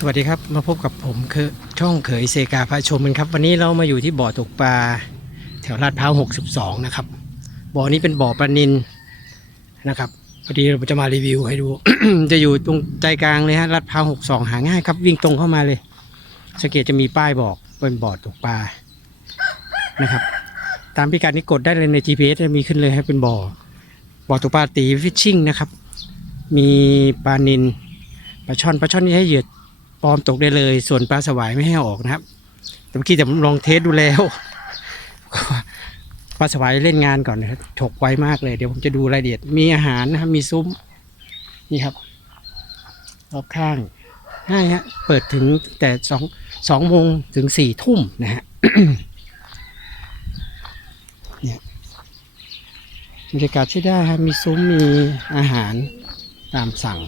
สวัสดีครับมาพบกับผมคือช่องเขยเซกาพระชมกันครับ วันนี้เรามาอยู่ที่บ่อตกปลาแถวลาดพร้าว62 นะครับ บ่อนี้เป็นบ่อปลานินนะครับพอดีเราจะมารีวิวให้ดู จะอยู่ตรงใจกลางเลยฮะลาดพร้าว62 หาง่ายครับ วิ่งตรงเข้ามาเลย สังเกตจะมีป้ายบอกเป็นบ่อตกปลานะครับ ตามพิกัดนี้กดได้เลยใน GPS จะมีขึ้นเลยให้เป็นบ่อบ่อตกปลาตีฟิชชิ่งนะครับ มีปลานินปลาช่อนปลาช่อนนี่ให้เหยื่อ ปลอมตกได้เลย ส่วนปลาสวายไม่ให้ออกนะครับแต่เมื่อกี้แต่ผมลองเทสดูแล้วปลาสวายเล่นงานก่อนนะครับถกไวมากเลยเดี๋ยวผมจะดูรายละเอียด มีอาหารนะครับมีซุ้มนี่ครับรอบข้างง่ายฮะเปิดถึงแต่สองสองโมงถึงสี่ทุ่มนะฮะเนี่ยบรรยากาศใช้ได้ครับมีซุ้มมีอาหารตามสั่ง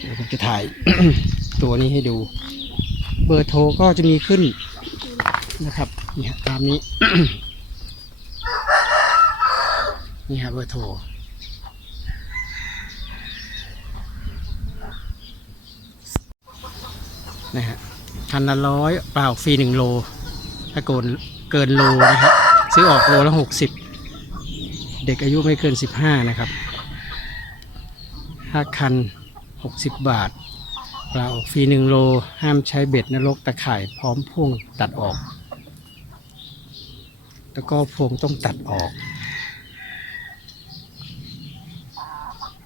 เดี๋ยวผมจะถ่าย ตัวนี้ให้ดู เบอร์โทรก็จะมีขึ้นนะครับนี่ฮะตามนี้ นี่ครับเบอร์โทรนะฮะคันละร้อยเปล่าฟรีหนึ่งโล ถ้าเกินเกินโลนะครับซื้อออกโลละหกสิบเด็กอายุไม่เกินสิบห้านะครับห้าคัน 60 บาท ปลาออกฟรีหนึ่งโล ห้ามใช้เบ็ดนรกตะข่ายพร้อมพ่วงตัดออก แล้วก็พวงต้องตัดออก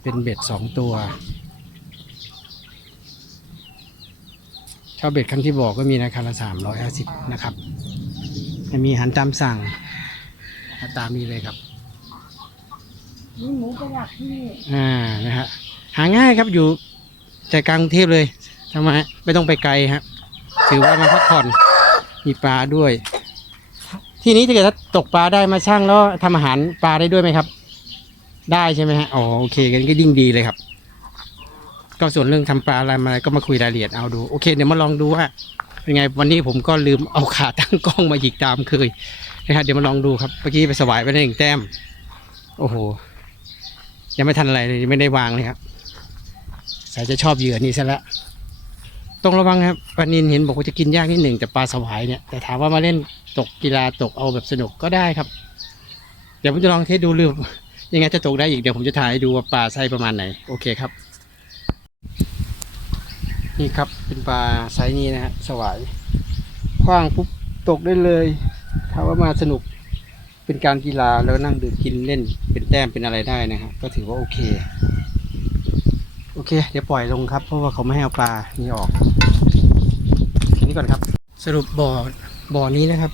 เป็นเบ็ดสองตัวเช่าเบ็ดครั้งที่บอกก็มีราคาละสามร้อยห้าสิบนะครับจะมีอาหันตามสั่งตามนี้เลยครับนี่หมูกระดักที่นี่อ่านะฮะหาง่ายครับอยู่ ใจกลางกรุงเทพเลยทำไมไม่ต้องไปไกลครับถือว่ามาพักผ่อนมีปลาด้วย ที่นี้ถ้าเกิดตกปลาได้มาช่างแล้วทำอาหารปลาได้ด้วยไหมครับ ได้ใช่ไหมฮะอ๋อโอเคกันก็ยิ่งดีเลยครับ ก็ส่วนเรื่องทำปลาอะไรมาก็มาคุยรายละเอียดเอาดูโอเคเดี๋ยวมาลองดูว่าเป็นไงวันนี้ผมก็ลืมเอาขาตั้งกล้องมาหยิกตามเคยนะครับเดี๋ยวมาลองดูครับเมื่อกี้ไปสวายไปได้หนึ่งแต้ม โอ้โหยังไม่ทันอะไรเลยไม่ได้วางเลยครับ สายจะชอบเหยื่อนี่ซะแล้วต้องระวังครับปลานินเห็นบอกว่าจะกินยากนิดหนึ่งแต่ปลาสวายเนี่ยแต่ถามว่ามาเล่นตกกีฬาตกเอาแบบสนุกก็ได้ครับ เดี๋ยวผมจะลองเทสดูเรื่องยังไงจะตกได้อีกเดี๋ยวผมจะถ่ายดูว่าปลาไซประมาณไหน โอเคครับ นี่ครับเป็นปลาไซนี้นะฮะสวายคว้างปุ๊บตกได้เลยถามว่ามาสนุกเป็นการกีฬาแล้วนั่งดื่มกินเล่นเป็นแต้มเป็นอะไรได้นะครับก็ถือว่าโอเค โอเค เดี๋ยวปล่อยลงครับ เพราะว่าเขาไม่ให้เอาปลานี้ออกแค่นี้ก่อนครับ สรุปบ่อบ่อนี้นะครับ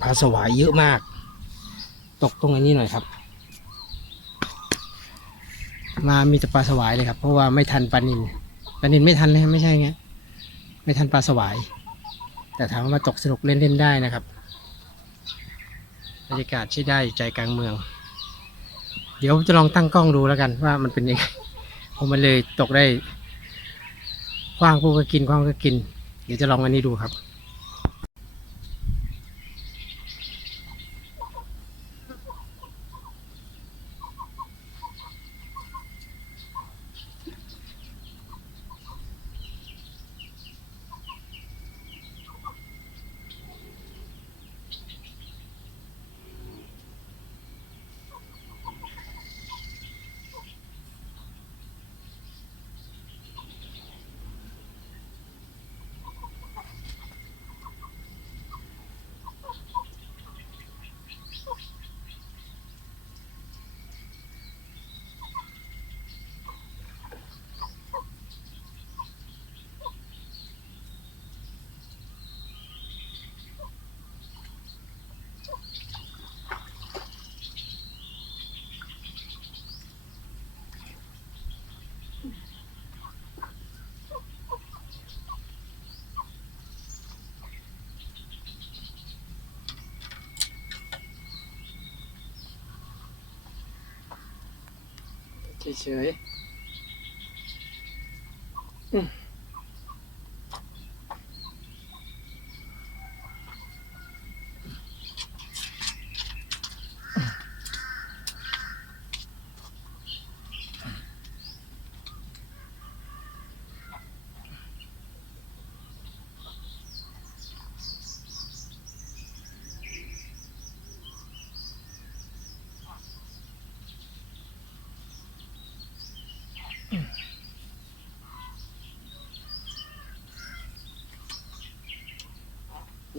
ปลาสวายเยอะมาก ตกตรงอันนี้หน่อยครับ มามีแต่ปลาสวายเลยครับ เพราะว่าไม่ทันปลานินปลานินไม่ทันเลยไม่ใช่ไงไม่ทันปลาสวาย แต่ถามว่ามาตกสนุกเล่นเล่นได้นะครับบรรยากาศใช้ได้ใจกลางเมือง เดี๋ยวจะลองตั้งกล้องดูแล้วกันว่ามันเป็นยังไง ผมมันเลยตกได้คว้างพวกก็กินคว้างก็กิน เดี๋ยวจะลองอันนี้ดูครับ เฉยๆ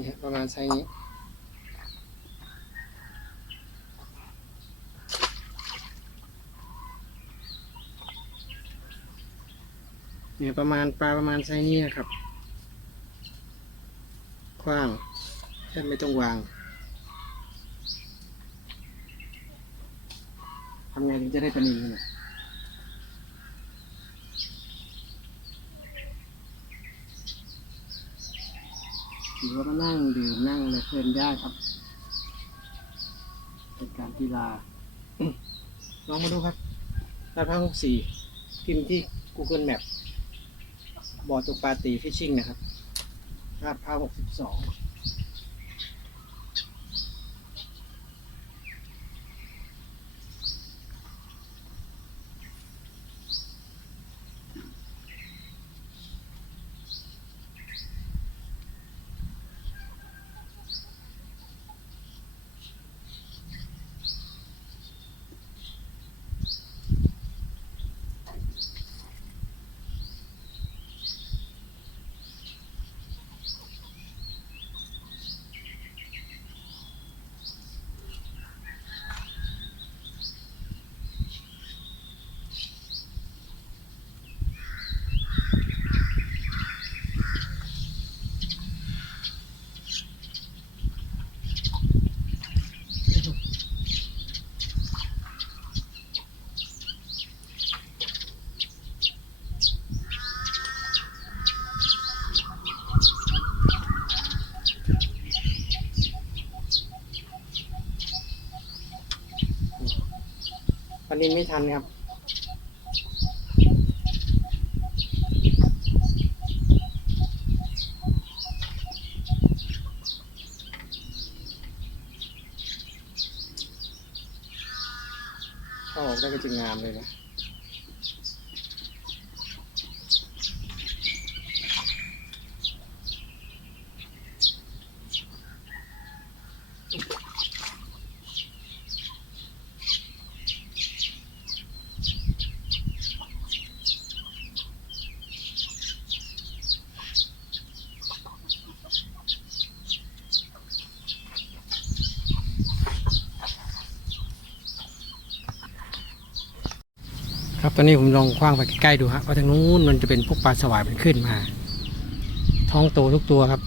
ฮะประมาณไซส์นี้เนี่ยประมาณปลาประมาณไซส์นี้นะครับกว้างแทบไม่ต้องวางทำไงถึงจะได้ปลานิลกันเนี่ย ถือว่ามานั่งดื่มนั่งเลยเพลินได้ครับ เป็นการกีฬาลองมาดูครับลาดพร้าวหกสี่พิมพ์ที่ Google Map บ่อตกปลาตีฟิชชิ่งนะครับลาดพร้าวหกสิบสอง นี่ไม่ทันครับถ้าออกได้ก็จะงามเลยนะ ตอนนี้ผมลองคว้างไปใกล้ๆดูฮะว่าทางนู้นมันจะเป็นพวกปลาสวายมันขึ้นมา ท้องโตทุกตัวครับ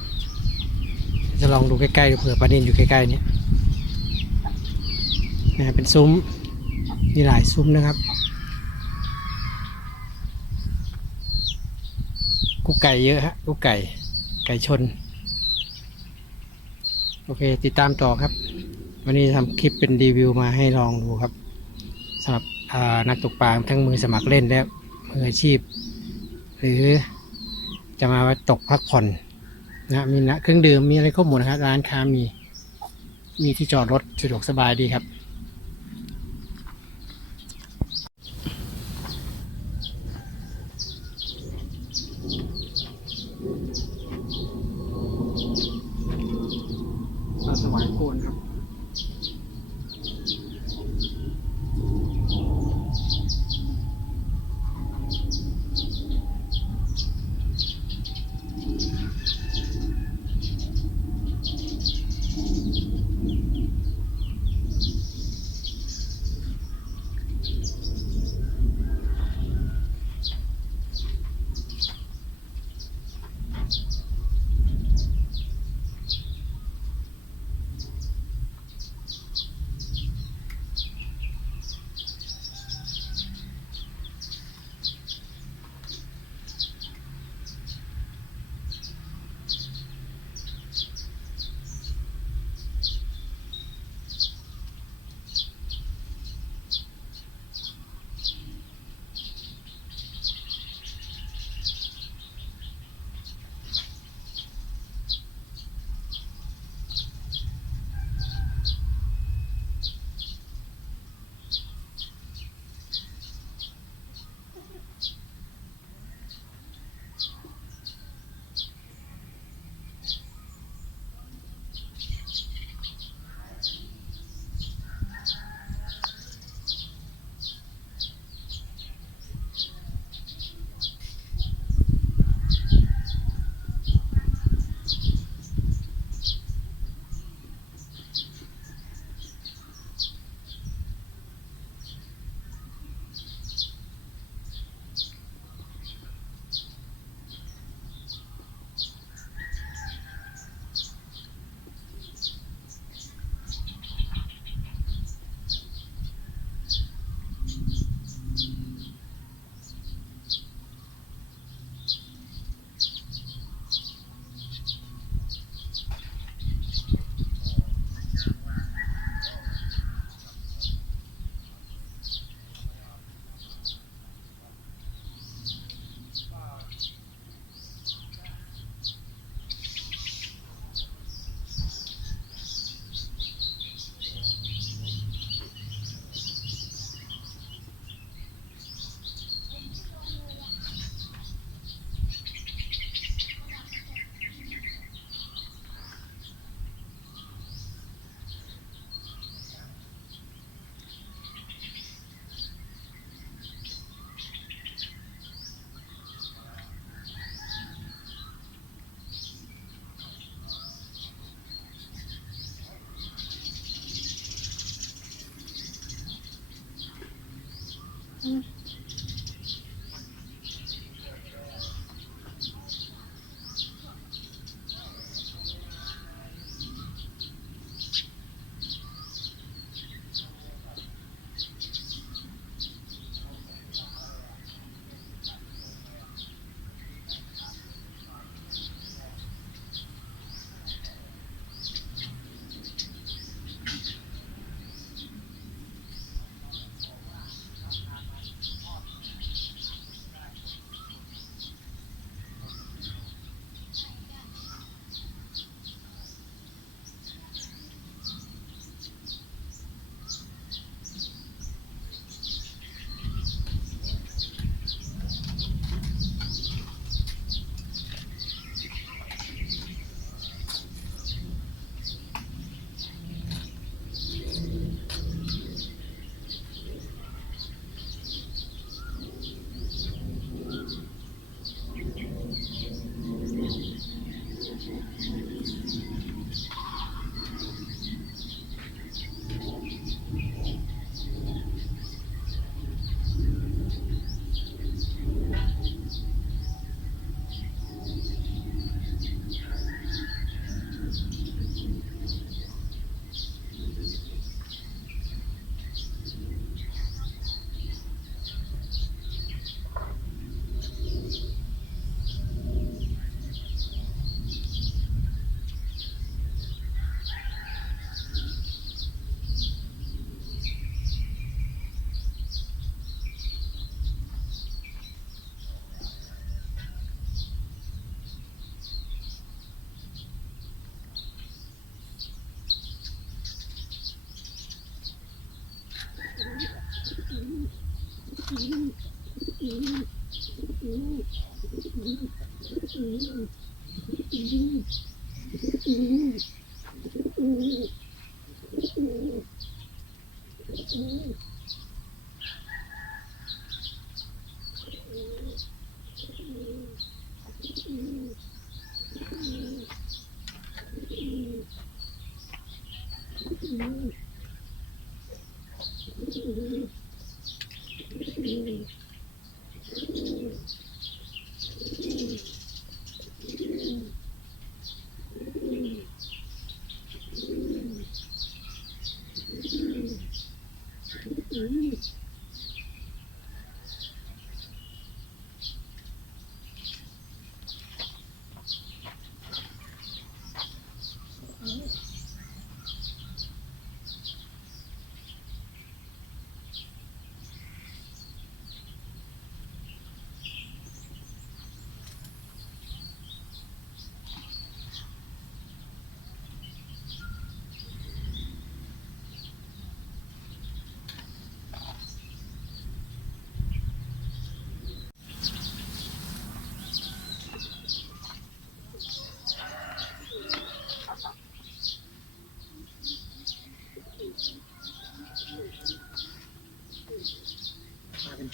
จะลองดูใกล้ๆดูเผื่อปลานินอยู่ใกล้ๆนี้นะฮะเป็นซุ้มมีหลายซุ้มนะครับกุ๊กไก่เยอะฮะกุ๊กไก่ไก่ชน โอเคติดตามต่อครับ วันนี้ทำคลิปเป็นรีวิวมาให้ลองดูครับสำหรับ นักตกปลาทั้งมือสมัครเล่นและมืออาชีพ หรือจะมาตกพักผ่อนนะมีนะเครื่องดื่มมีอะไรครบหมดนะครับร้านค้ามีมีที่จอดรถสะดวกสบายดีครับ Mm-hmm. ม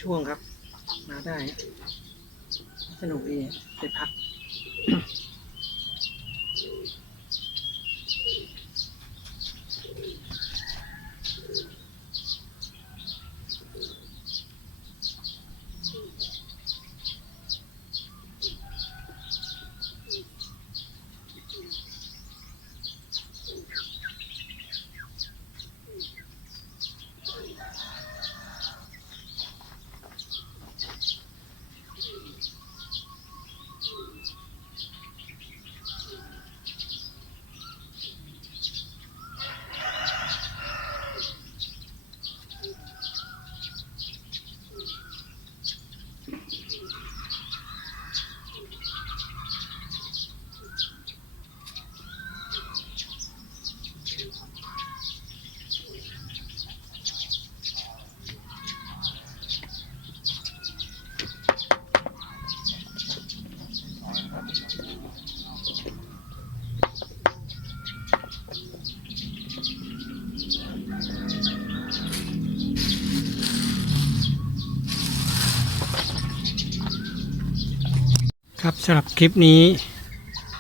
ช่วงครับ มาได้ สนุกดีไปพัก ครับ สำหรับคลิปนี้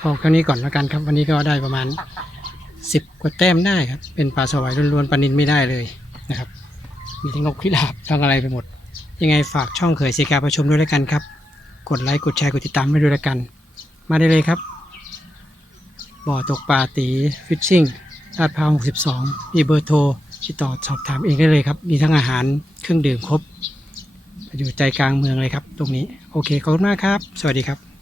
พอแค่นี้ก่อนแล้วกันครับ วันนี้ก็ได้ประมาณ 10 กว่าแต้มได้ครับ เป็นปลาสวายล้วนๆปลานินไม่ได้เลยนะครับ มีทั้งนกพิราบทั้งอะไรไปหมด ยังไงฝากช่องเขยเสกาประชมด้วยแล้วกันครับ กดไลค์กดแชร์กดติดตามให้ด้วยแล้วกัน มาได้เลยครับ บ่อตกปลาตีฟิชชิ่งลาดพร้าว62 มีเบอร์โทรติดต่อสอบถามเองได้เลยครับ มีทั้งอาหารเครื่องดื่มครบอยู่ใจกลางเมืองเลยครับ ตรงนี้ โอเค ขอบคุณมากครับ สวัสดีครับ